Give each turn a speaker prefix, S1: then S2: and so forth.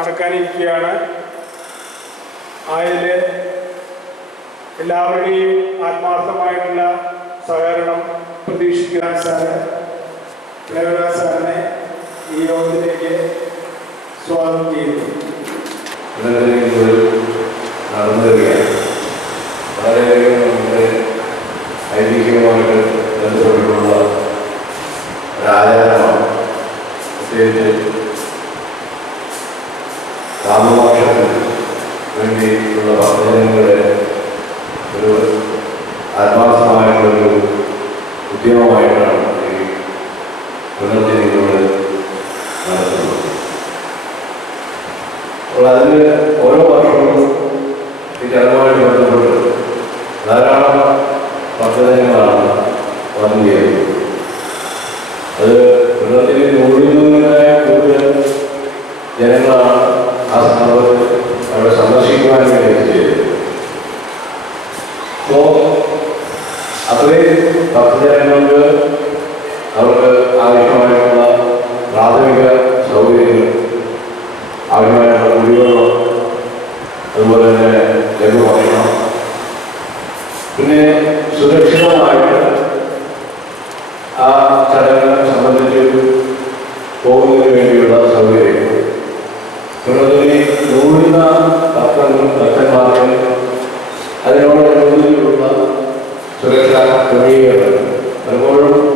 S1: നടക്കാനിരിക്കുകയാണ്. ആയതിൽ എല്ലാവരുടെയും ആത്മാർത്ഥമായിട്ടുള്ള സഹകരണം പ്രതീക്ഷിക്കാൻ സാറ് സാറിനെ ഈ യോഗത്തിലേക്ക്
S2: പുനർജനിക്കുന്നത് നടന്നു വരികയാണ് വളരെയധികം നമ്മുടെ ഐതിഹ്യവുമായിട്ട് ബന്ധപ്പെട്ടിട്ടുള്ള ഒരാചാരമാണ് പ്രത്യേകിച്ച് കാമമോക്ഷത്തിന് ഭക്തജനങ്ങളുടെ ഒരു ആത്മാർത്ഥമായിട്ടുള്ളൊരു ഉദ്യമമായിട്ടാണ് ഈ പുനർജനികളോട് അപ്പോൾ ഓരോ വർഷവും ഈ ചടങ്ങുമായിട്ട് ബന്ധപ്പെട്ട് ധാരാളം ഭക്തജനങ്ങളാണ് വന്നു ചേരുന്നത് അത് കൂടുതൽ ആ സന്ദർഭത്തിൽ അവിടെ സന്ദർശിക്കുവാൻ വേണ്ടി എത്തിച്ചേരുന്നത് അപ്പോൾ അത്രയും ഭക്തജനങ്ങൾക്ക് പിന്നെ സുരക്ഷിതമായിട്ട് ആ ചടങ്ങ് സംബന്ധിച്ച് പോകുന്നതിന് വേണ്ടിയുള്ള സൗകര്യം. ഇവിടുത്തെ കൂടുന്ന ഭക്തനും ഭക്തന്മാർക്കും അതിനോട് അനുബന്ധിച്ചുള്ള സുരക്ഷാ ക്രമീകരണം